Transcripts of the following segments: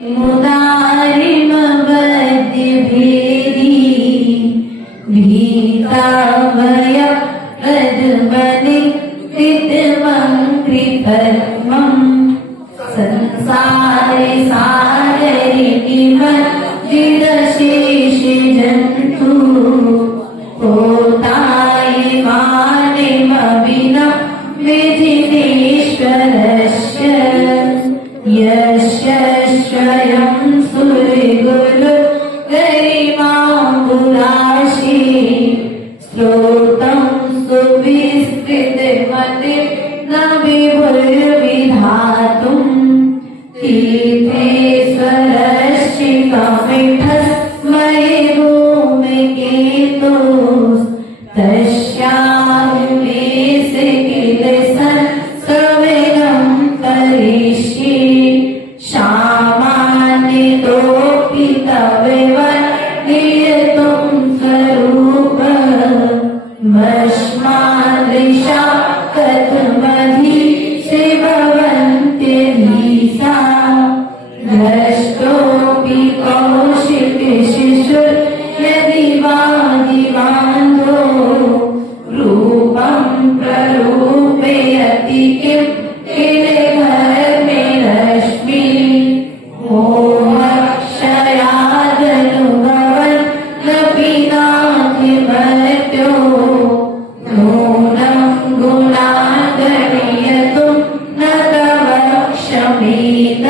मुदारिम बद्य भेदी भीतावय प्रद्मनि कृतमं संसारे सागरिणीम जिदशेष जन्तु होताय मानिमविना विधिनेश्वरस्य यस्य स्वयं सूर्यगुरु गरिमाम्बुराशि स्रोतं सुविस्तृतमति न विभुर्विधातुम् तीर्थेश्वरश्चिकमिठस्मये भूमिकेतुस् तस्याविवेशे किल संस्रवेदं करिष्ये सामान्यतोऽपि तवेवनियतं स्वरूप भस्मादृशा कथमधि सेवन्त्यधीसा भ्रष्टोऽपि कौशिकशिशुर् यदि वादिवान्धो रूपं प्ररूपयति किं किल धर्मे रश्मि मोहक्षयादनुभवन् नपि नाधिमर्त्यो नूनं गुणान् गणयतुं न तव क्षमेत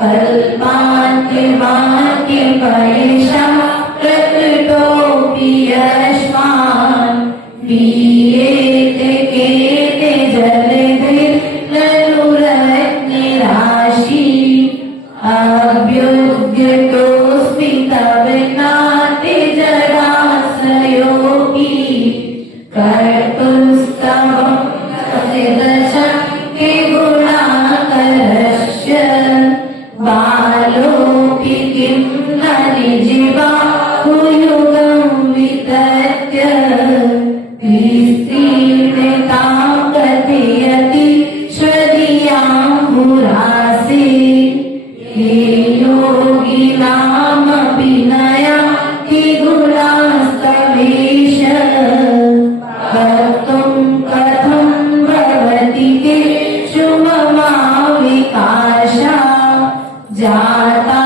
कल्पान्तिमान्तिपयिषा प्रकृतोऽपि यस्मान् पीयेते केते जलधिर्ननुरत्निराशि अभ्युद्यतोऽस्मि तव नातिजराश्रयोऽपि कर्तुस्तवं तदिदशक्ति गुणाकरस्य बालोऽपि किं न निजीवा भूयुगं वितत्य विस्तीर्णतां कथयति स्वदीयाम्बुरासि हे योगिनामपि नयाति गुणास्तवेश कर्तुं कथं भवति किशु ममाविकाशा जाता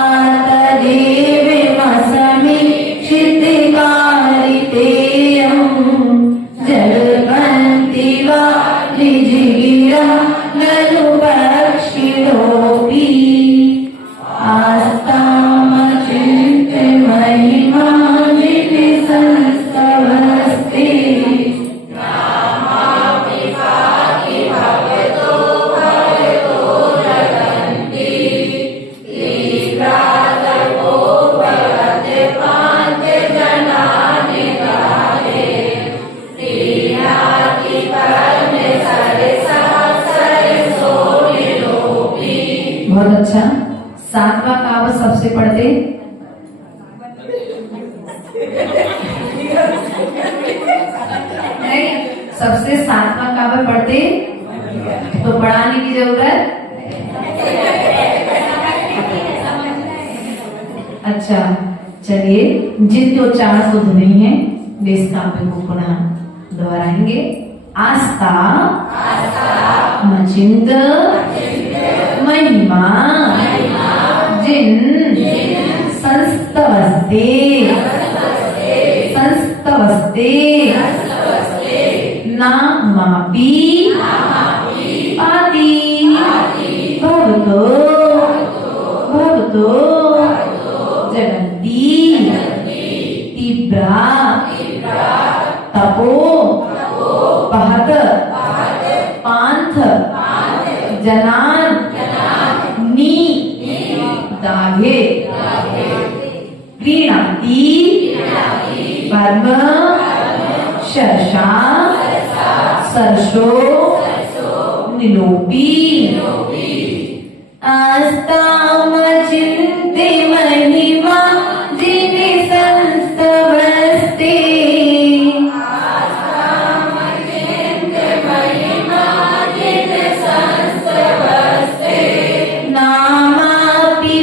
तदेवमसमीक्षितकारितेयं जल्पन्ति वा निजगिरा ननु पक्षिणोऽपि आस्तामचिन्त्य महिमा संस्तवस्ते बहुत अच्छा। सातवां काव्य सबसे पढ़ते नहीं, सबसे सातवां काव्य पढ़ते तो पढ़ाने की जरूरत। अच्छा चलिए, जिनके उच्चारण शुद्ध नहीं है वे इस काव्य को पुनः दोहराएंगे। आस्था मचिंद महिमा जिन संस्तवस्ते नामापि पाति भवतो जगन्ति तीव्रा तपो पहत पांथ जनान नी दाहे क्रीणाति पर्व शर्षा सरसो निलोपी आस्तामचिन्ते महिमा जिनि संस्तवस्ते नामापि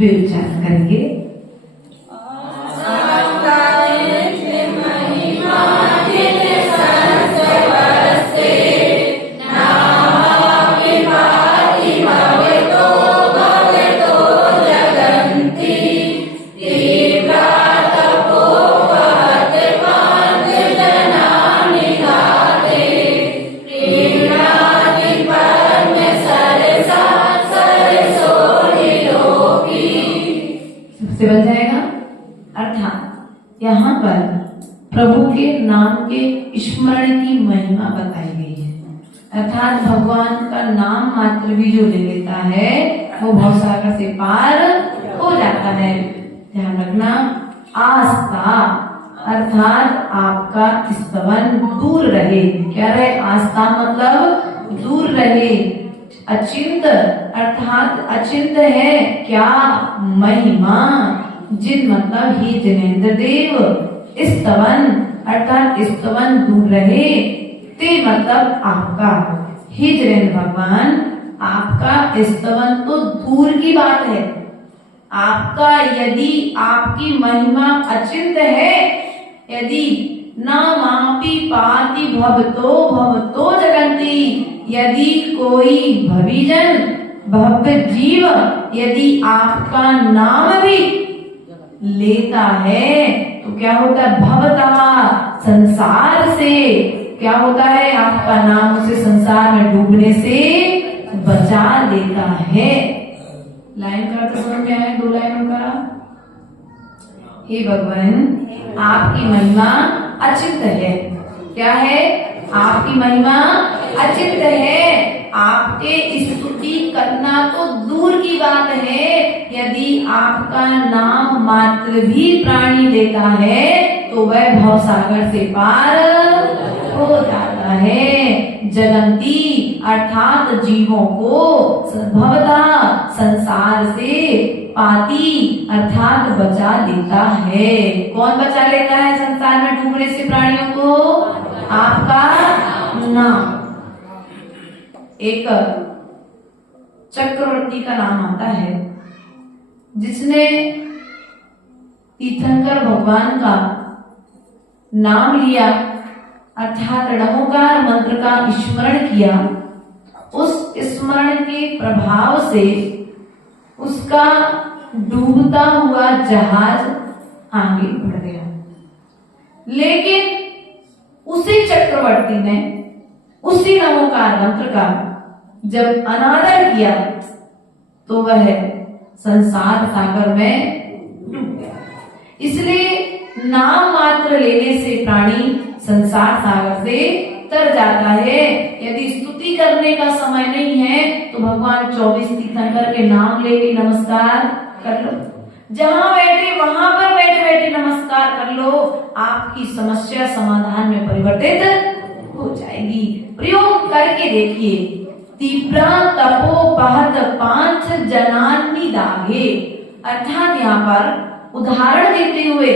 वे उच्चारण करेंगे। से बन जाएगा। अर्थात यहाँ पर प्रभु के नाम के स्मरण की महिमा बताई गई है। अर्थात भगवान का नाम मात्र भी जो ले लेता है वो भवसागर से पार हो जाता है। ध्यान रखना, आस्था अर्थात आपका स्तवन दूर रहे। क्या रहे? आस्था मतलब दूर रहे। अचिंत अर्थात अचिंत है क्या? महिमा। जिन मतलब ही जिनेन्द्र देव। स्तवन अर्थात स्तवन दूर रहे। ते मतलब आपका। हे जिनेन्द्र भगवान, आपका स्तवन तो दूर की बात है। आपका यदि आपकी महिमा अचिंत है, यदि न मापी पाति भवतो जगन्ति, यदि कोई भविजन भव्य जीव यदि आपका नाम भी लेता है तो क्या होता है? भवतः संसार से क्या होता है? आपका नाम उसे संसार में डूबने से बचा देता है। लाइन का अर्थ समझ में आया? 2 लाइनों का। हे भगवान, आपकी महिमा अचिंत है। क्या है? आपकी महिमा अचिंत है। आपके स्तुति करना तो दूर की बात है, यदि आपका नाम मात्र भी प्राणी लेता है तो वह भवसागर से पार हो जाता है। जगन्ति अर्थात जीवों को, भवतः संसार से, पाति अर्थात बचा लेता है। कौन बचा लेता है संसार में डूबने से प्राणियों को? आपका नाम। एक चक्रवर्ती का नाम आता है जिसने तीर्थंकर भगवान का नाम लिया अर्थात नमोकार मंत्र का स्मरण किया। उस स्मरण के प्रभाव से उसका डूबता हुआ जहाज आगे बढ़ गया। लेकिन उसी चक्रवर्ती ने उसी नमोकार मंत्र का जब अनादर किया तो वह संसार सागर में डूब गया। इसलिए नाम मात्र लेने से प्राणी संसार सागर से तर जाता है। यदि स्तुति करने का समय नहीं है तो भगवान 24 तीर्थंकर के नाम लेके नमस्कार कर लो। जहां बैठे वहां पर बैठे बैठे नमस्कार कर लो, आपकी समस्या समाधान में परिवर्तित हो जाएगी। प्रयोग करके देखिए। तीव्र तपो बहत पांच जनानी दागे, अर्थात यहाँ पर उदाहरण देते हुए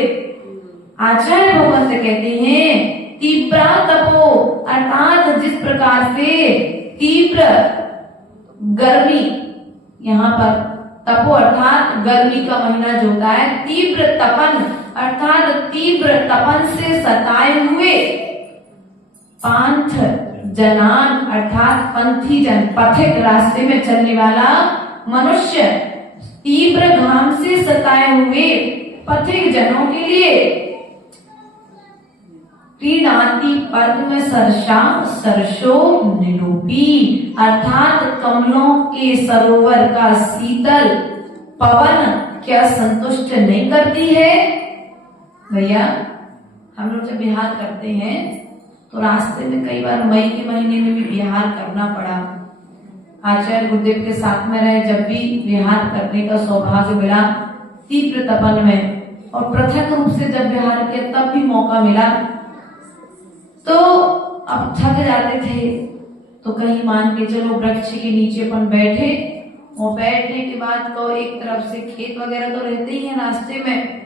आचार्य भगवान से कहते हैं तीव्र तपो अर्थात जिस प्रकार से तीव्र गर्मी, यहाँ पर तपो अर्थात गर्मी का महीना जो होता है, तीव्र तपन अर्थात तीव्र तपन से सताए हुए पांच जनान अर्थात पंथी जन, पथिक रास्ते में चलने वाला मनुष्य, तीव्र घाम से सताए हुए पथिक जनों के लिए क्रीडाति पद्म सरसा सरसो निरूपी अर्थात कमलों के सरोवर का शीतल पवन क्या संतुष्ट नहीं करती है? भैया, हम लोग जब विहार करते हैं तो रास्ते में कई बार मई के महीने में भी विहार करना पड़ा। आचार्य गुरुदेव के साथ में रहे, जब भी विहार करने का सौभाग्य मिला तीव्र तपन में, और पृथक रूप से जब विहार किया तब भी मौका मिला, तो अब थक जाते थे तो कहीं मान के चलो वृक्ष के नीचे अपन बैठे, और बैठने के बाद तो एक तरफ से खेत वगैरह तो रहते ही है रास्ते में,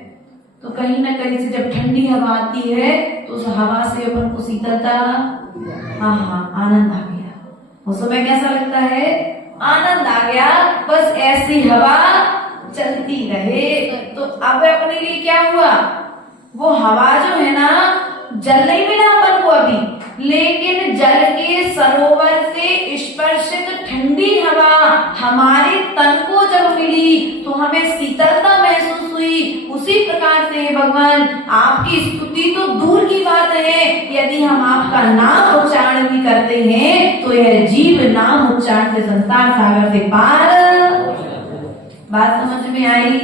तो कहीं ना कहीं से जब ठंडी हवा आती है तो उस हवा से अपन को शीतलता, आनंद आ गया। उस समय कैसा लगता है? आनंद आ गया। बस ऐसी हवा चलती रहे। तो अब अपने लिए क्या हुआ, वो हवा जो है ना, जल नहीं मिला अपन को अभी, लेकिन जल के सरोवर से स्पर्शित ठंडी हवा हमारे तन को जब मिली तो हमें शीतलता महसूस हुई। उसी प्रकार से भगवान आपकी स्तुति तो दूर की बात है, यदि हम आपका नाम उच्चारण भी करते हैं तो यह जीव नाम उच्चारण से संसार सागर से पार। बात समझ में आई?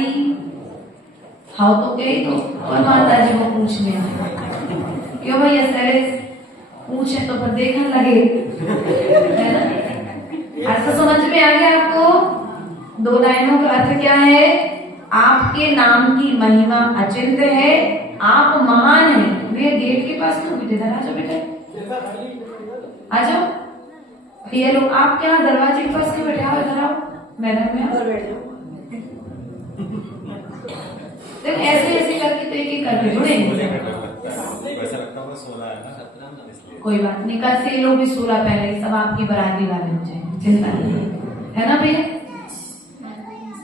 हाँ तो गई तो और माता जी को पूछने क्यों भैया सर पूछे तो फिर देखने लगे, है ना? अर्थ समझ में आ गया आपको? 2 लाइनों का अर्थ क्या है? आपके नाम की महिमा अचिंत्य है, आप महान हैं। भैया गेट के पास क्यों बैठे? आ जाओ बेटा, आ जाओ। ये लोग आप क्या दरवाजे के पास क्यों बैठे? आओ इधर आओ, मैडम में बैठ जाओ। ऐसे ऐसे करके तो एक करके जुड़े। कोई बात नहीं, कल से ये लोग भी 16 पहले सब आपकी बराती वाले हो जाएंगे, चिंता नहीं, है ना भैया?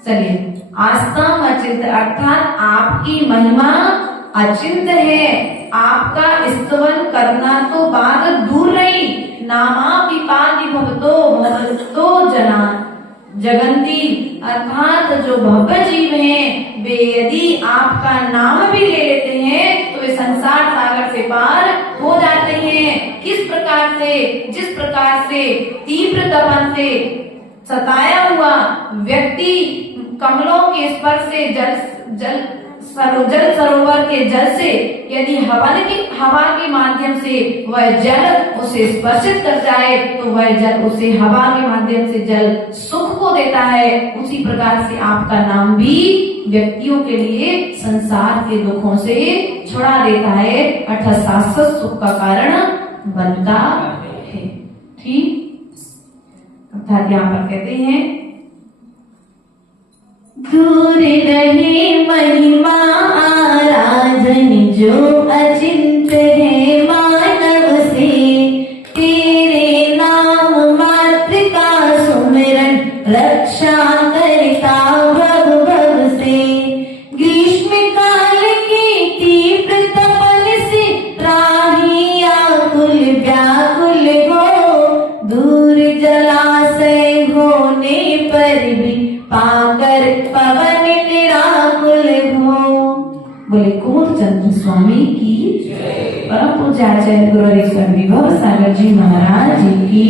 चलिए, आस्तम अचिंत अर्थात आपकी महिमा अचिंत्य है। आपका स्तवन करना तो बात दूर रही, नामा पिपाति भवतो भवतो जना जगंती, अर्थात जो भव्य जीव हैं वे यदि आपका नाम भी ले लेते हैं तो वे संसार सागर से पार हो जाते हैं। किस प्रकार से? जिस प्रकार से तीव्र तपन से सताया हुआ व्यक्ति कमलों के स्पर्श से जल सरोवर के जल से यदि हवा के माध्यम से वह जल उसे स्पर्शित कर जाए तो वह जल उसे हवा के माध्यम से जल सुख को देता है। उसी प्रकार से आपका नाम भी व्यक्तियों के लिए संसार के दुखों से छुड़ा देता है, अर्थात शाश्वत सुख का कारण बनता है। ठीक, अर्थात यहाँ पर कहते हैं दूर रहे महिमा आराधन जो अचिंत्य है मानव से, तेरे नाम मात्र का सुमिरन रक्षा करता भव भव से। ग्रीष्म काल की तीव्र तपन से त्राही आकुल व्याकुल हो, दूर जलाशय होने पर भी पाकर पवन निराकुल हो। बोले कोटचंद्र स्वामी की, परम पूज्य आचार्य गुरुदेव विभव सागर जी महाराज की।